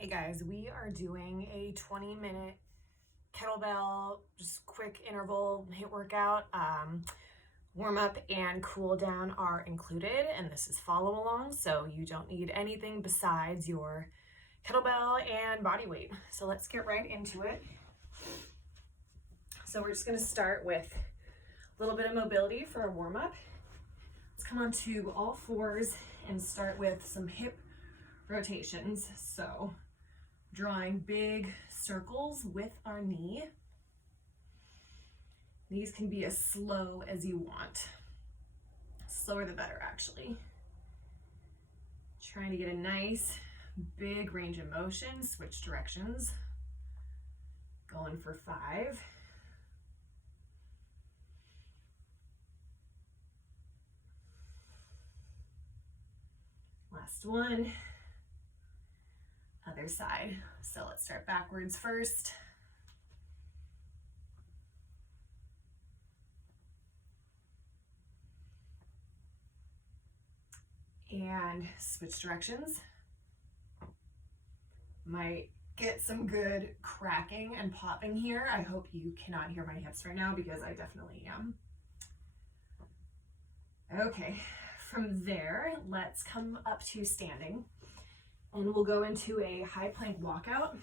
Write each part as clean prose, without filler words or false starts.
Hey guys, we are doing a 20-minute kettlebell, just quick interval HIIT workout. Warm up and cool down are included, and this is follow along, so you don't need anything besides your kettlebell and body weight. So let's get right into it. So we're just going to start with a little bit of mobility for a warm up. Let's come onto all fours and start with some hip rotations. So drawing big circles with our knee. These can be as slow as you want. Slower the better, actually. Trying to get a nice big range of motion, switch directions. Going for 5. Last one. Other side. So let's start backwards first. And switch directions. Might get some good cracking and popping here. I hope you cannot hear my hips right now because I definitely am. Okay, from there, let's come up to standing. And we'll go into a high plank walkout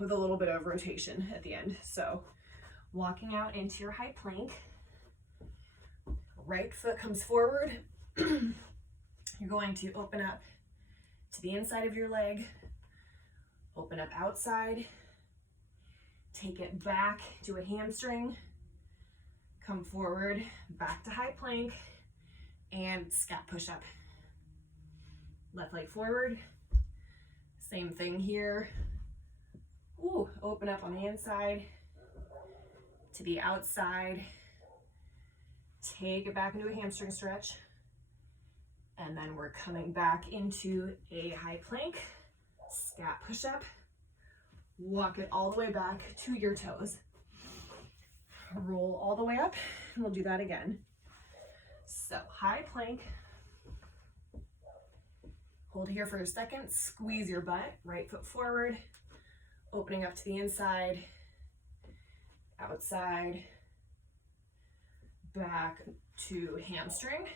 with a little bit of rotation at the end. So walking out into your high plank, right foot comes forward. You're going to open up to the inside of your leg, open up outside, take it back to a hamstring, come forward, back to high plank, and scat push up. Left leg forward. Same thing here. Ooh, open up on the inside to the outside. Take it back into a hamstring stretch. And then we're coming back into a high plank, scat push up. Walk it all the way back to your toes. Roll all the way up, and we'll do that again. So high plank. Hold here for a second, squeeze your butt, right foot forward, opening up to the inside, outside, back to hamstring.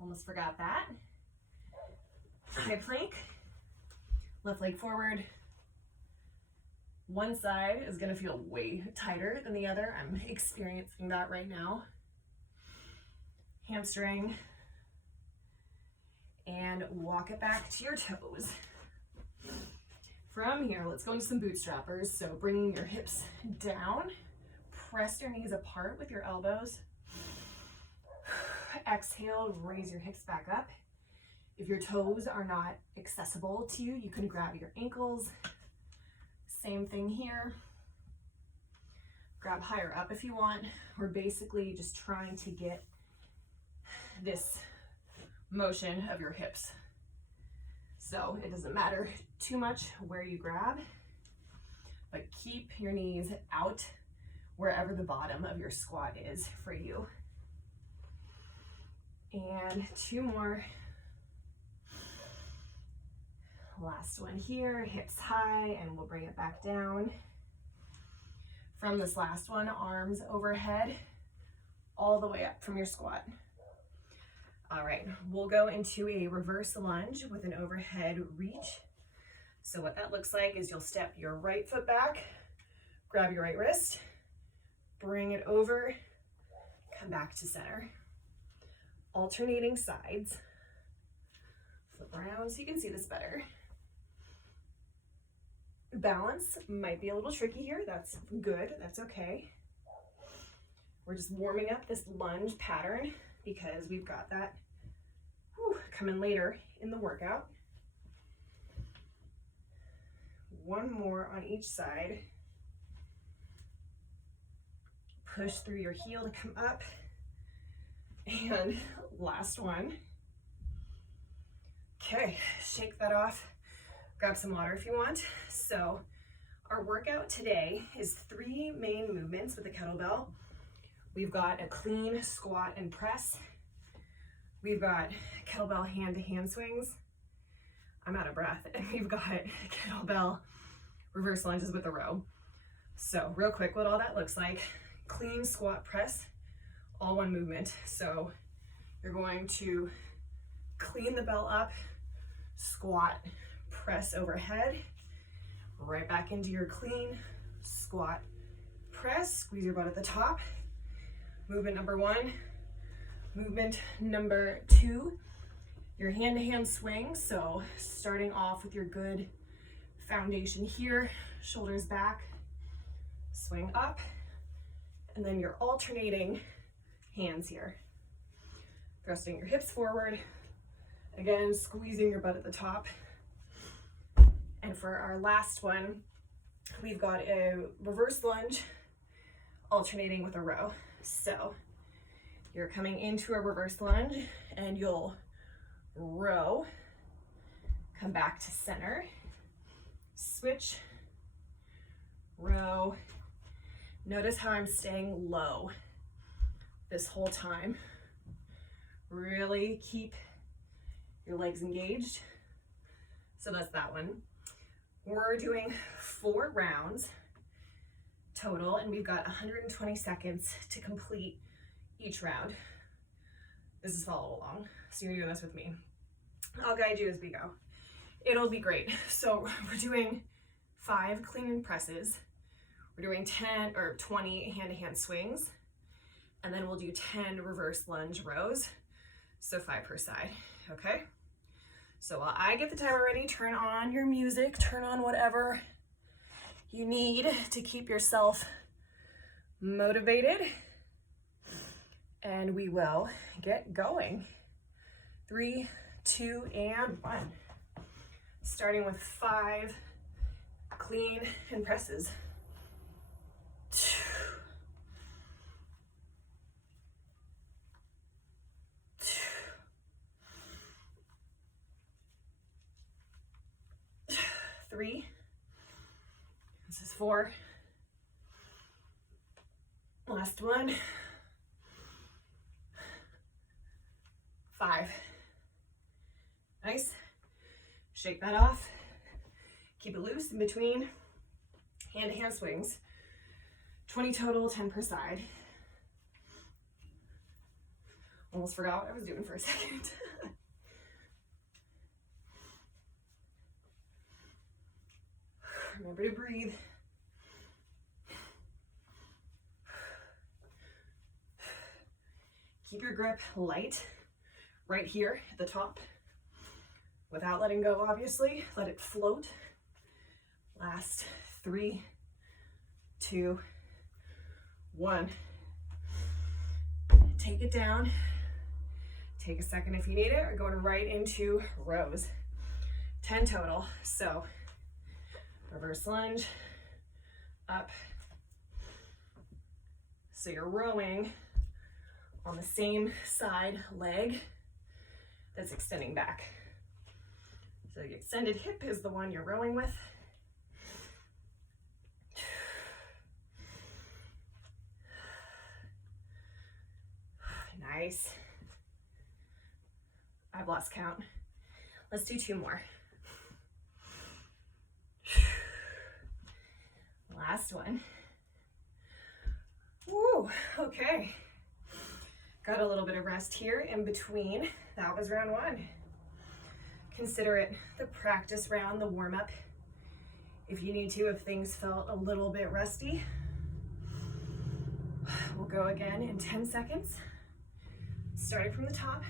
Almost forgot that. High plank, left leg forward. One side is gonna feel way tighter than the other. I'm experiencing that right now. Hamstring. And walk it back to your toes. From here, let's go into some Bootstrappers. So bringing your hips down, press your knees apart with your elbows. Exhale, raise your hips back up. If your toes are not accessible to you, you can grab your ankles. Same thing here. Grab higher up if you want. We're basically just trying to get this motion of your hips. So it doesn't matter too much where you grab, but keep your knees out wherever the bottom of your squat is for you. And 2 more. Last one here, hips high, and we'll bring it back down. From this last one, arms overhead, all the way up from your squat. All right, we'll go into a reverse lunge with an overhead reach. So what that looks like is you'll step your right foot back, grab your right wrist, bring it over, come back to center. Alternating sides. Flip around so you can see this better. Balance might be a little tricky here. That's good, that's okay. We're just warming up this lunge pattern because we've got that coming later in the workout. One more on each side. Push through your heel to come up. And last one. Okay, shake that off. Grab some water if you want. So our workout today is 3 main movements with the kettlebell. We've got a clean squat and press. We've got kettlebell hand-to-hand swings. I'm out of breath, and we've got kettlebell reverse lunges with a row. So real quick, what all that looks like: clean squat press, all one movement. So you're going to clean the bell up, squat, press overhead, right back into your clean squat press, squeeze your butt at the top. Movement number one. Movement number two, your hand-to-hand swing. So starting off with your good foundation here, shoulders back, swing up, and then you're alternating hands here. Thrusting your hips forward, again, squeezing your butt at the top. And for our last one, we've got a reverse lunge alternating with a row. So you're coming into a reverse lunge and you'll row, come back to center, switch, row. Notice how I'm staying low this whole time. Really keep your legs engaged. So that's that one. We're doing 4 rounds total, and we've got 120 seconds to complete each round. This is follow along, so you're doing this with me. I'll guide you as we go. It'll be great. So we're doing 5 clean and presses. We're doing 10 or 20 hand-to-hand swings, and then we'll do 10 reverse lunge rows. So 5 per side, okay? So while I get the timer ready, turn on your music, turn on whatever you need to keep yourself motivated, and we will get going. 3, 2, and 1. Starting with 5 clean and presses. 3. This is 4. Last one. 5. Nice. Shake that off. Keep it loose in between hand-to-hand swings. 20 total, 10 per side. Almost forgot what I was doing for a second. Remember to breathe. Keep your grip light right here at the top without letting go, obviously. Let it float. Last 3, 2, 1. Take it down. Take a second if you need it. We're going right into rows. 10 total. So reverse lunge, up. So you're rowing on the same side leg that's extending back. So the extended hip is the one you're rowing with. Nice. I've lost count. Let's do 2 more. Last one. Woo, okay. Got a little bit of rest here in between. That was round 1. Consider it the practice round, the warm-up. If you need to, if things felt a little bit rusty. We'll go again in 10 seconds. Starting from the top.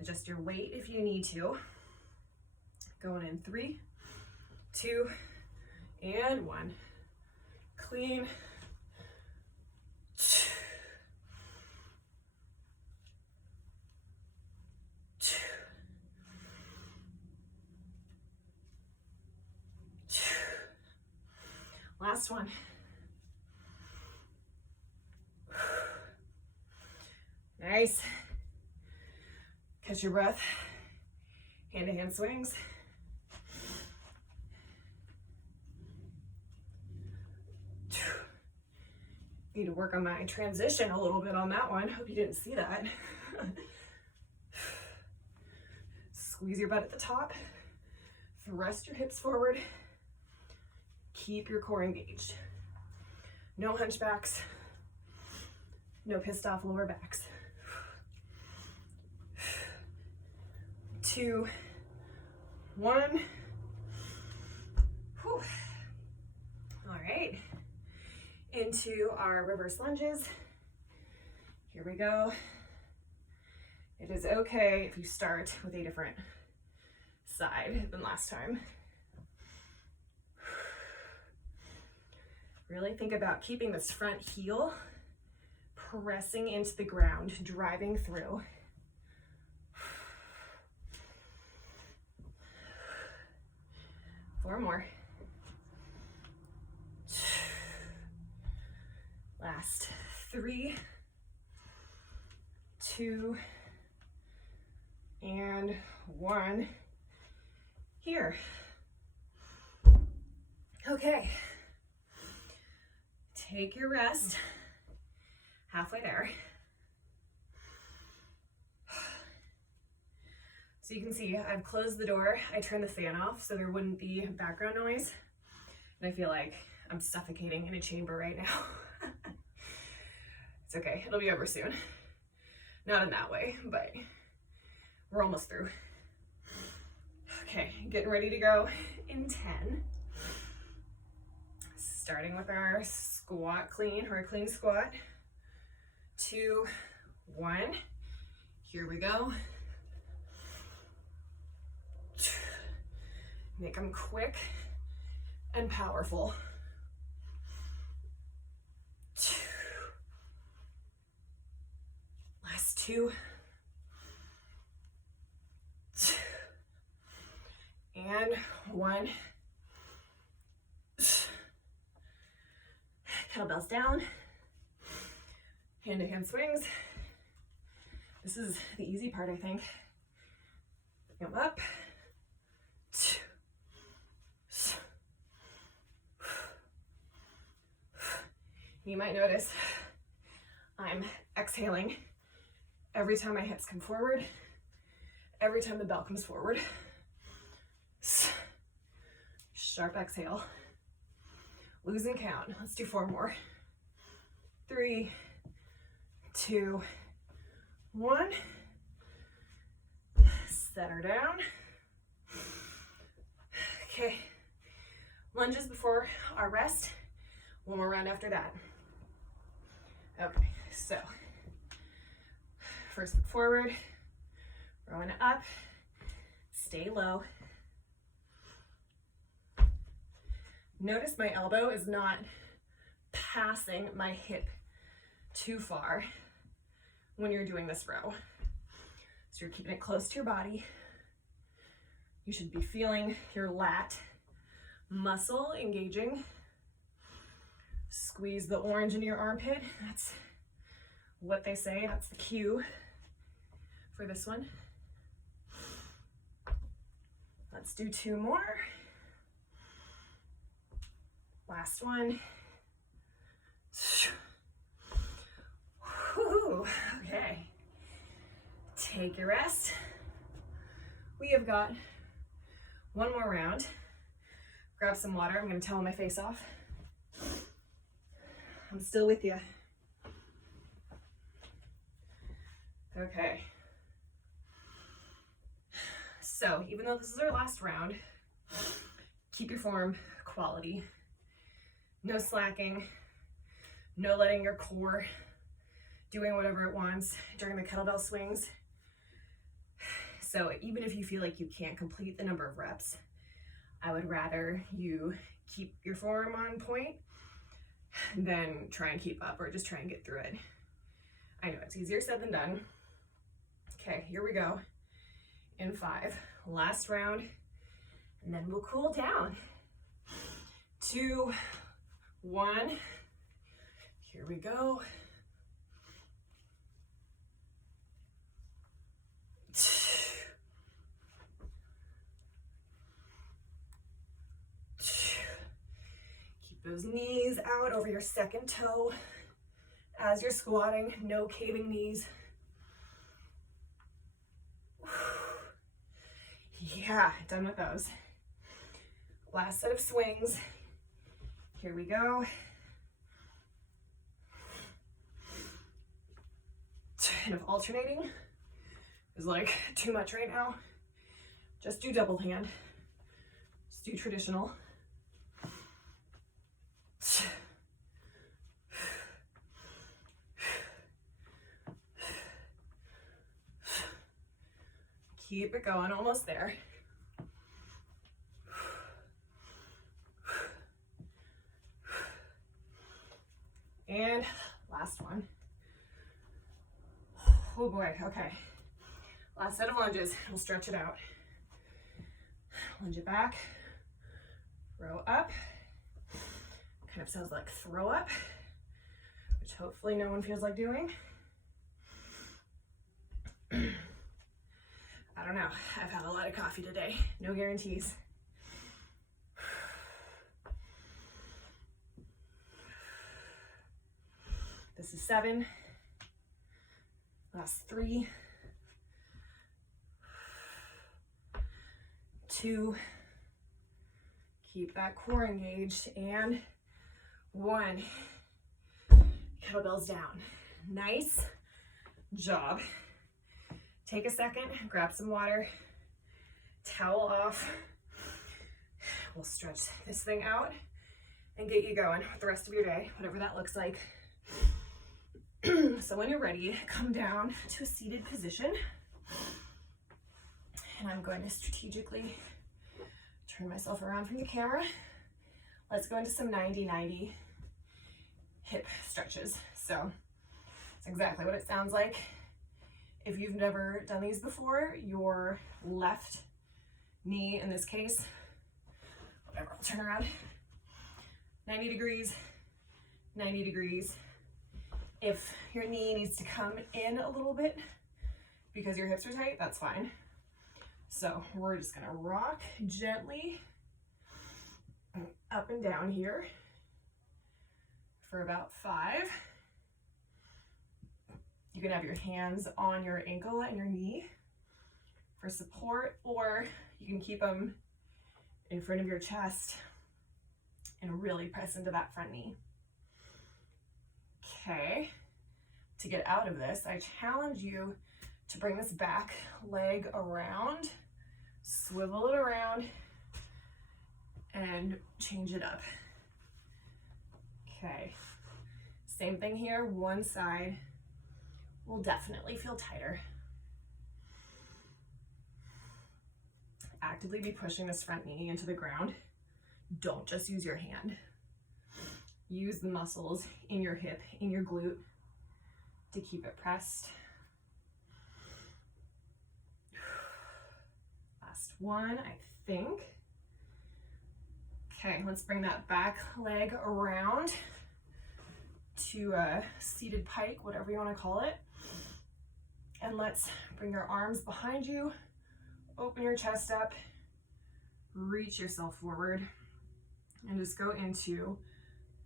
Adjust your weight if you need to. Going in 3, 2, and 1. Clean. Last one. Nice. Catch your breath. Hand-to-hand swings. Need to work on my transition a little bit on that one. Hope you didn't see that. Squeeze your butt at the top. Thrust your hips forward. Keep your core engaged. No hunchbacks. No pissed off lower backs. 2, 1. Whew. All right. Into our reverse lunges. Here we go. It is okay if you start with a different side than last time. Really think about keeping this front heel pressing into the ground, driving through. Four more. Last 3, 2, and 1. Here. Okay. Take your rest. Halfway there. So you can see I've closed the door. I turned the fan off so there wouldn't be background noise. And I feel like I'm suffocating in a chamber right now. It's okay, it'll be over soon. Not in that way, but we're almost through. Okay, getting ready to go in 10. Starting with our squat clean, or a clean squat. 2, 1. Here we go. Make them quick and powerful. 2. Last 2. 2. And 1. Kettlebells down. Hand to hand swings. This is the easy part, I think. Come up. You might notice I'm exhaling every time my hips come forward, every time the bell comes forward. Sharp exhale. Losing count. Let's do 4 more. 3, 2, 1. Set her down. Okay. Lunges before our rest. One more round after that. Okay, so first foot forward, rowing it up, stay low. Notice my elbow is not passing my hip too far when you're doing this row. So you're keeping it close to your body. You should be feeling your lat muscle engaging. Squeeze the orange into your armpit. That's what they say. That's the cue for this one. Let's do 2 more. Last one. Whew. Okay. Take your rest. We have got 1 more round. Grab some water. I'm going to towel my face off. I'm still with you. Okay. So, even though this is our last round, keep your form quality. No slacking, no letting your core doing whatever it wants during the kettlebell swings. So, even if you feel like you can't complete the number of reps, I would rather you keep your form on point than try and keep up or just try and get through it. I know it's easier said than done. Okay, here we go. In 5, last round, and then we'll cool down. 2, 1, here we go. 2, 2. Keep those knees out over your second toe as you're squatting, no caving knees. Yeah, done with those. Last set of swings. Here we go. And if alternating is like too much right now, just do double hand. Just do traditional. Keep it going, almost there. And last one. Oh boy, okay. Last set of lunges, we'll stretch it out. Lunge it back, row up. Kind of sounds like throw up, which hopefully no one feels like doing. I don't know, I've had a lot of coffee today, no guarantees. This is 7. Last 3. 2. Keep that core engaged. And 1. Kettlebells down. Nice job. Take a second, grab some water, towel off. We'll stretch this thing out and get you going with the rest of your day, whatever that looks like. So when you're ready, come down to a seated position. And I'm going to strategically turn myself around from the camera. Let's go into some 90-90 hip stretches. So it's exactly what it sounds like. If you've never done these before, your left knee, in this case, whatever, I'll turn around, 90 degrees, 90 degrees. If your knee needs to come in a little bit because your hips are tight, that's fine. So we're just gonna rock gently up and down here for about 5. You can have your hands on your ankle and your knee for support, or you can keep them in front of your chest and really press into that front knee. Okay, to get out of this, I challenge you to bring this back leg around, swivel it around, and change it up. Okay, same thing here, one side will definitely feel tighter. Actively be pushing this front knee into the ground. Don't just use your hand. Use the muscles in your hip, in your glute, to keep it pressed. Last one, I think. Okay, let's bring that back leg around to a seated pike, whatever you want to call it. And let's bring your arms behind you, open your chest up, reach yourself forward, and just go into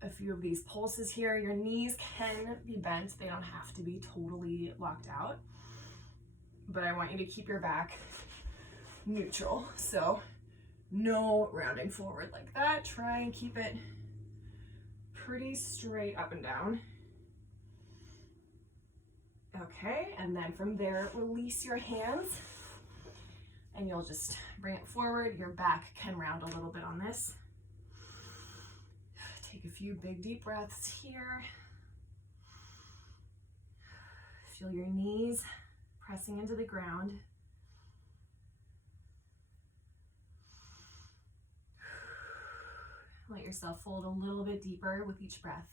a few of these pulses here. Your knees can be bent, they don't have to be totally locked out, but I want you to keep your back neutral. So no rounding forward like that. Try and keep it pretty straight up and down. Okay, and then from there, release your hands and you'll just bring it forward. Your back can round a little bit on this. Take a few big deep breaths here. Feel your knees pressing into the ground. Let yourself fold a little bit deeper with each breath.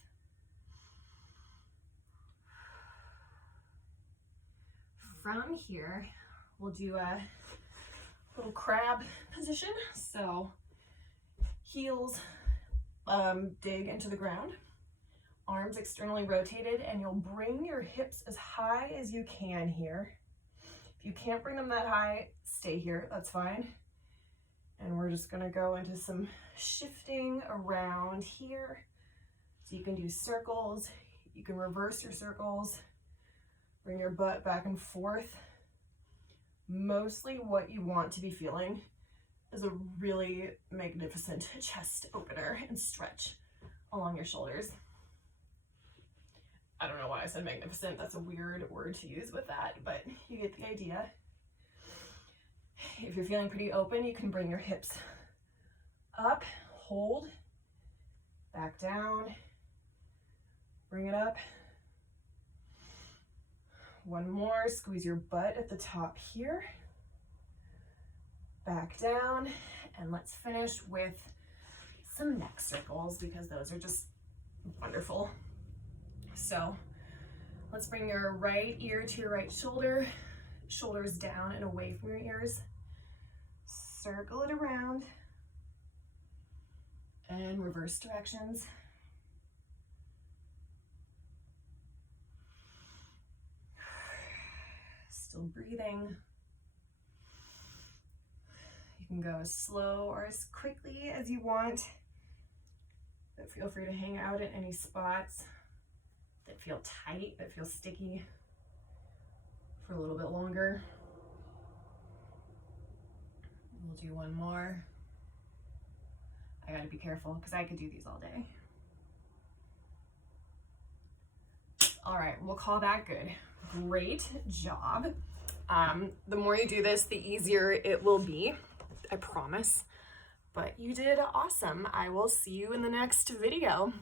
From here, we'll do a little crab position. So heels dig into the ground, arms externally rotated, and you'll bring your hips as high as you can here. If you can't bring them that high, stay here, that's fine. And we're just gonna go into some shifting around here. So you can do circles, you can reverse your circles, bring your butt back and forth. Mostly what you want to be feeling is a really magnificent chest opener and stretch along your shoulders. I don't know why I said magnificent. That's a weird word to use with that, but you get the idea. If you're feeling pretty open, you can bring your hips up, hold, back down, bring it up. One more, squeeze your butt at the top here, back down, and let's finish with some neck circles because those are just wonderful. So let's bring your right ear to your right shoulder, shoulders down and away from your ears. Circle it around and reverse directions. Still breathing. You can go as slow or as quickly as you want, but feel free to hang out at any spots that feel tight, that feel sticky for a little bit longer. We'll do one more. I gotta be careful because I could do these all day. All right, we'll call that good. Great job. The more you do this, the easier it will be, I promise. But you did awesome. I will see you in the next video.